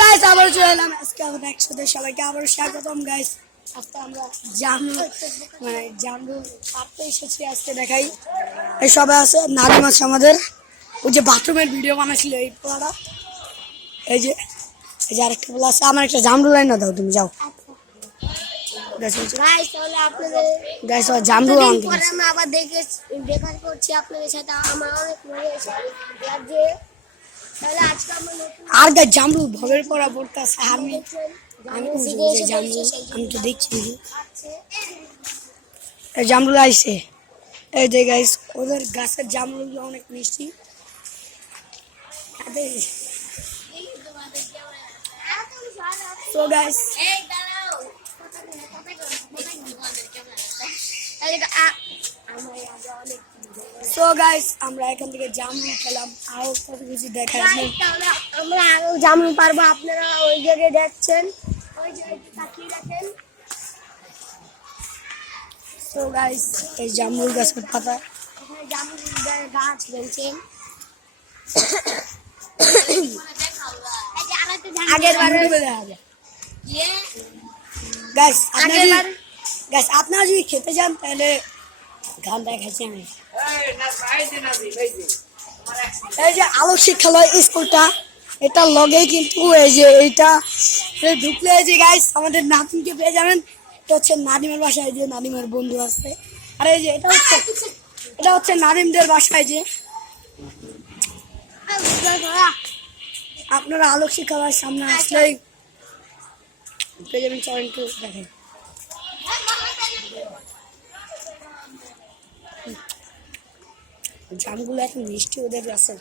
Guys আবার চলে এলাম আজকে আমাদের একসাথে সবাইকে আবার স্বাগতম গাইস। আজকে আমরা জামরুল পাড়তে এসেছি। আজকে দেখাই এই সবাই আছে, নাদিম আছে আমাদের, ওই যে বাথরুমের ভিডিও বানাচ্ছিল এই পোলাটা, এই যে আরেকটা পোলা আছে। আমার একটা জামরুল লাইন না দাও, তুমি যাও গাইস। জামরুল আবার দেখা করছি আপনাদের সাথে, আমার অনেক মজা লাগছে। তাহলে আজকে আমরা আর গাইস জামরুল ভবের পড়া পড়তেছে। আমি তো দেখছি জামরুল আইছে, এই যে গাইস ওদের গাছের জামরুল অনেক মিষ্টি। তো গাইস আমরা এখান থেকে জামরুল খেলাম, আরো কত কিছু দেখা যাচ্ছে। আমরা আরো জামরুল পারবো, আপনারা ওই জায়গায় দেখছেন, ওই জায়গায় তাকিয়ে দেখেন। তো গাইস এই জামরুল গাছের পাতা, এখানে জামরুল গাছ রয়েছেন। আগের বার গাইস আপনারা যদি খেতে যান তাহলে গান দেখাচ্ছি আমি। এই যে আলোক শিক্ষালয় স্কুলটা, এটা লগে কিন্তু এই যে এইটা ঢুকলে এই যে গাইস আমাদের নাদিমকে পেয়ে যাবেন। এটা হচ্ছে নাদিমের বাসায়, যে নাদিমের বন্ধু আছে। আর এই যে এটা হচ্ছে নাদিমদের বাসায়। যে আপনারা আলোক শিক্ষালয়ের সামনে আসলেই পেয়ে যাবেন। চলেন একটু দেখেন। জামগুলো এখন মিষ্টি ওদের আছে।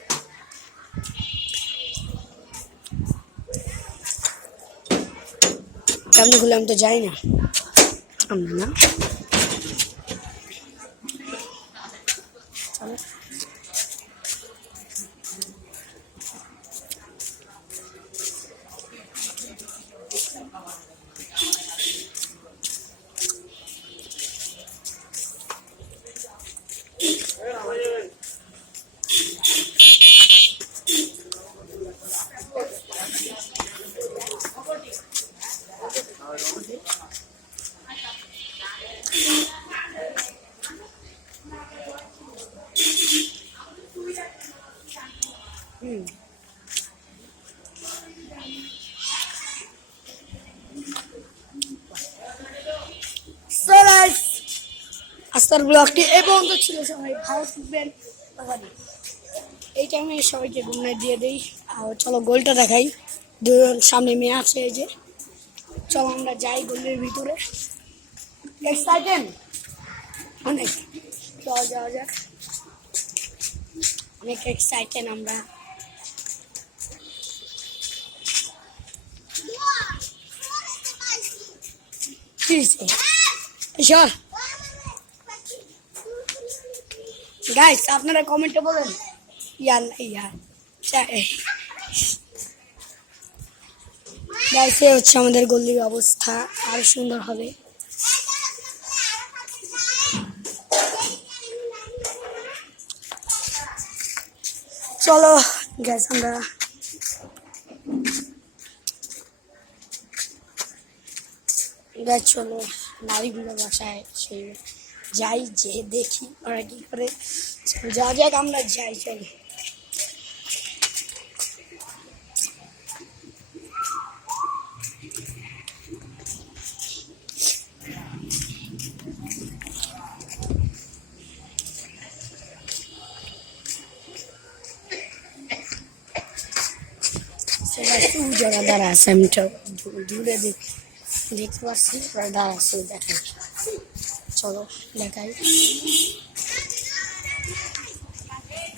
কেমনি খুলে আমি তো যাই না, আমরা না আজকের ব্লগটি এই পর্যন্ত ছিল। সবাই ভালো থাকবেন। এই টাইমে সবাইকে গুড নাইট দিয়ে দিই। আর চলো গোলটা দেখাই। দুজন সামনে মেয়ে আছে, এই যে চলো আমরা যাই গোলের ভিতরে। এক্সাইটেড অনেক, যাওয়া যাক, অনেক এক্সাইটেড আমরা। গাইস আপনারা কমেন্টে বলেন গাইস এই হচ্ছে আমাদের গলির অবস্থা, আর সুন্দর হবে। চলো গাইস আমরা চলো নারীগুলোর বাসায় সেই যাই, যে দেখি ওরা কি করে। যা যাক আমরা যাই, চলো। যারা দাঁড়া আছে, আমি দূরে দেখতে পাচ্ছি ওরা দাঁড়া আছে, দেখাই। চলো দেখাই।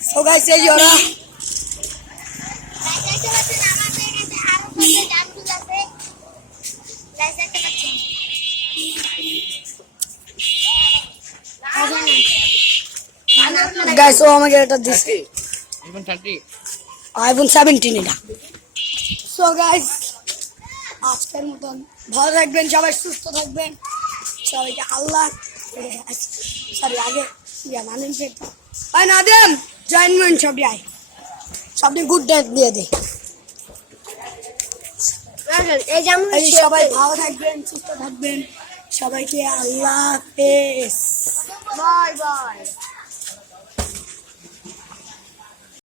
সো গাইস এই ওরা গাইস ও আমাকে এটা দিছে আইফোন 17 এটা। সো গাইস আজকের মতন ভালো থাকবেন, সবাই সুস্থ থাকবেন, সবাইকে আল্লাহ সরি আগে নাদিম ভাই, নাদিম জয়েন্টমেন্ট সবই আয়, সবই গুড নাইট দিয়ে দে। এই যে আমরা এই যে সবাই ভালো থাকবেন, সুস্থ থাকবেন, সবাইকে আল্লাহ হাফেজ। Bye bye.